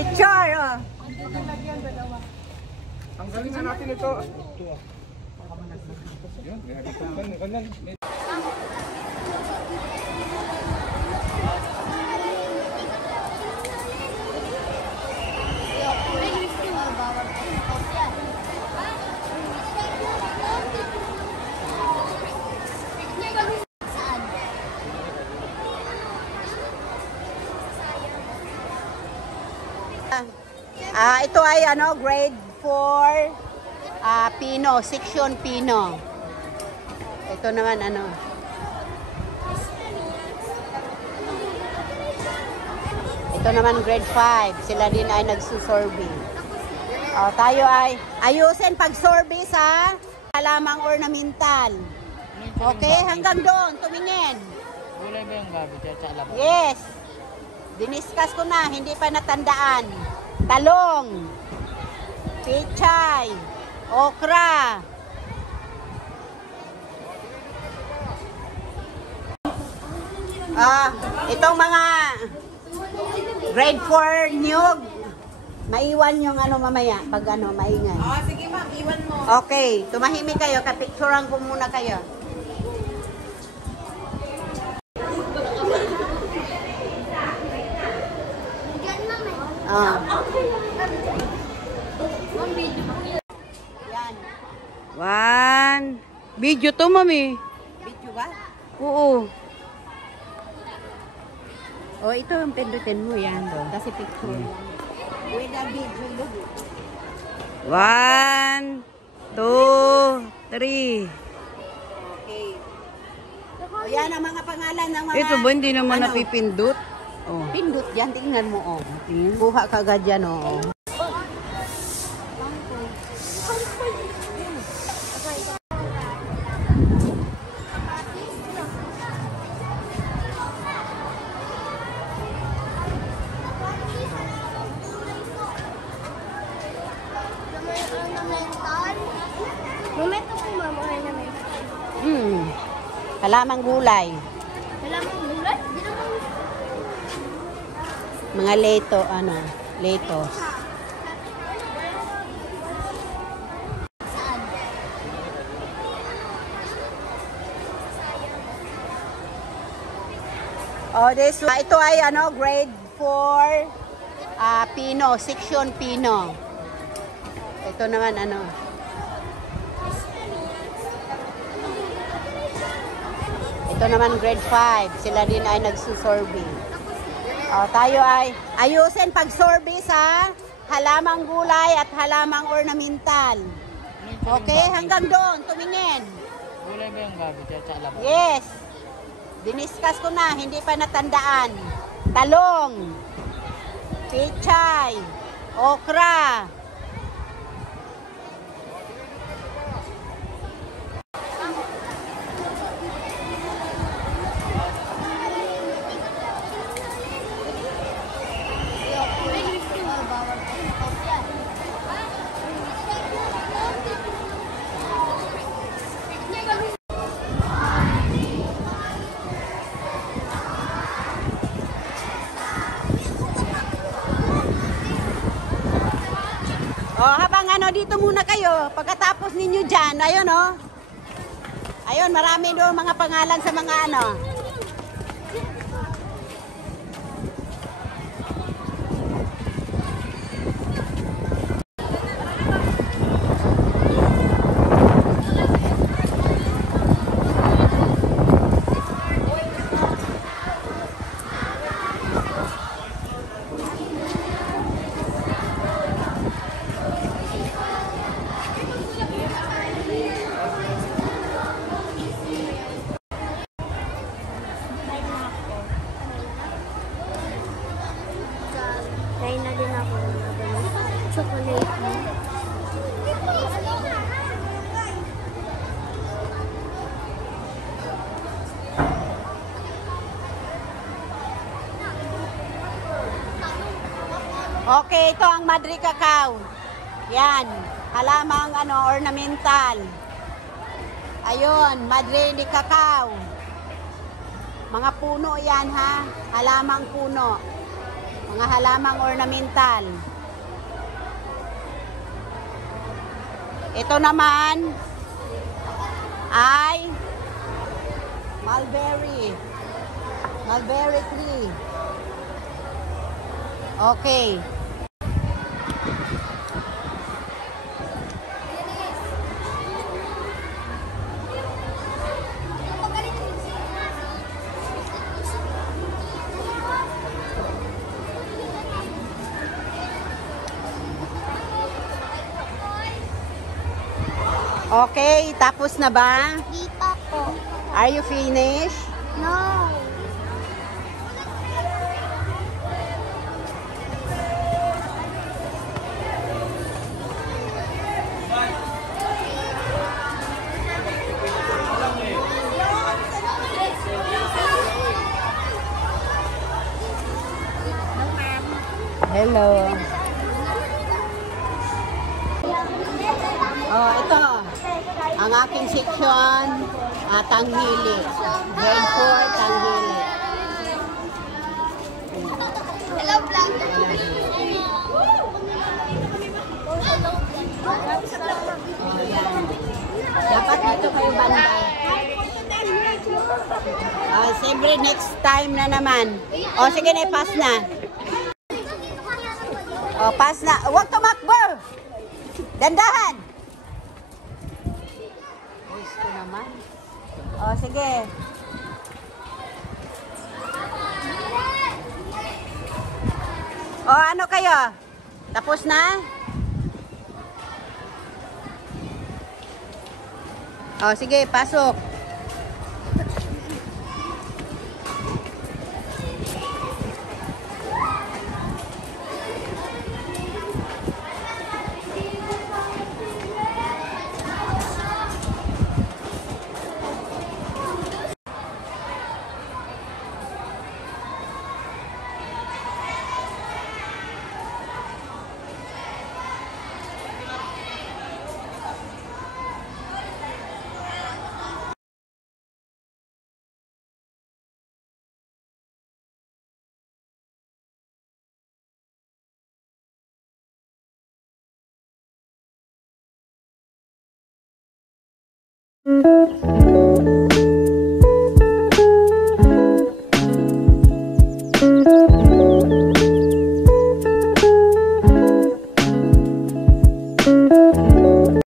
Picture, oh. Ang galing na natin ito. Yun, ganyan. Ito ay ano, grade 4 Pino, section Pino. Ito naman ano. Ito naman grade 5. Sila din ay nagsusurvey. Tayo ay ayusin pag-survey sa halamang ornamental. Okay, hanggang doon, tumingin. Kulay ba yung gabi sa labas? Yes. Diniscuss ko na, hindi pa natandaan. Talong, pichay, okra. Itong mga grade 4 niyog, maiwan yung ano mamaya, pag ano, maingay. Sige ma'am, iwan mo. Okay, tumahimik kayo, kapicturan ko muna kayo. Yan. One. Video to, mami. Video ba? Oo. Ito yung pindutin mo yan. Kasi picture. With a video look. 1, 2, 3. Okay. Yan ang mga pangalan ng mga... Ito ba hindi naman napipindot? Oh. Pindot yan. Tingnan mo, oh. Kuha ka agad yan, oh. Halamang gulay. Halamang gulay? Mga leto, ano, letos. Ito ay ano, grade 4 Pino, section Pino. Ito naman ano. Ito naman grade 5. Sila din ay nagsusurvey. Tayo ay ayusin pag-survey sa halamang gulay at halamang ornamental. Okay, hanggang doon, tumingin. Kulay ba yung gabi sa labas? Yes. Diniscuss ko na, hindi pa natandaan. Talong, pichay, okra. Habang ano, dito muna kayo. Pagkatapos ninyo dyan, ayun oh. Ayun, marami doon mga pangalan sa mga ano. Kain na din ako ng chocolate. Okay, ito ang Madre Cacao. Yan, halamang ano, ornamental. Ayun, Madre de Cacao. Mga puno yan ha, halamang puno. Mga halamang ornamental. Ito naman ay mulberry. Mulberry tree. Okay. Okay, tapos na ba? Di pa po. Are you finished? No. Hello. Oh, ito. Ang aking section, tanghili. Grade 4, tanghili. Hello, vlog. Oh, yan. Dapat dito kayo banda. Siyempre, next time na naman. O, sige na, pass na. O, pass na. Huwag tumakbo! Dandahan! Gusto naman. O, sige. O, ano kayo? Tapos na? O, sige, pasok.